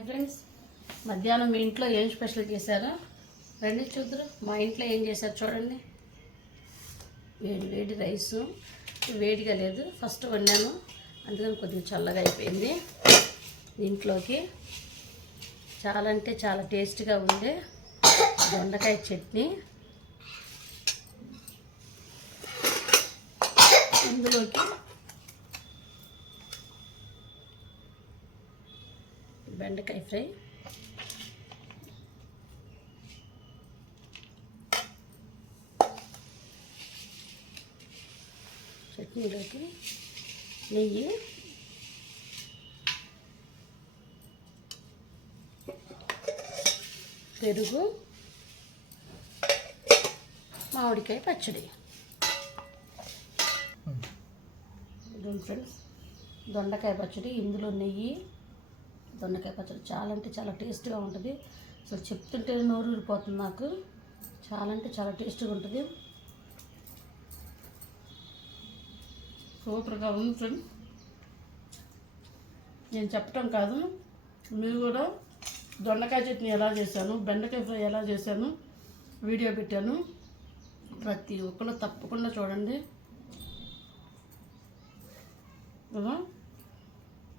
Hi friends. మధ్యాహ్నం మీ ఇంట్లో ఏం స్పెషల్ చేశారో? రండి చూద్దరు. మా ఇంట్లో ఏం చేశారు చూడండి. వేడి వేడి రైసు. వేడిగా లేదు. ఫస్ట్ వండాను. అందుకని కొద్దిగా చల్లగా అయిపోయింది. దీంట్లోకి చాలా అంటే చాలా టేస్ట్గా ఉండే దొండకాయ చట్నీ. ఇందులోకి బెండకాయ ఫ్రై. చట్నీలోకి నెయ్యి. పెరుగు. మామిడికాయ పచ్చడి. ఫ్రెండ్స్ దొండకాయ పచ్చడి ఇందులో నెయ్యి. దొండకాయ పచ్చడి చాలా అంటే చాలా టేస్ట్గా ఉంటుంది. అసలు చెప్తుంటే నోరు ఊరిపోతుంది నాకు. చాలా అంటే చాలా టేస్ట్గా ఉంటుంది. సూపర్గా ఉంది ఫ్రెండ్ నేను చెప్పటం కాదు. మీరు కూడా దొండకాయ చట్నీ ఎలా చేశాను బెండకాయ ఫ్రై ఎలా చేశాను వీడియో పెట్టాను. ప్రతి ఒక్కరు తప్పకుండా చూడండి. కదా?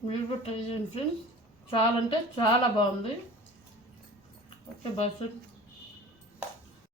మీరు కూడా ట్రై చేయండి ఫ్రెండ్స్. చాలా అంటే చాలా బాగుంది. Okay bye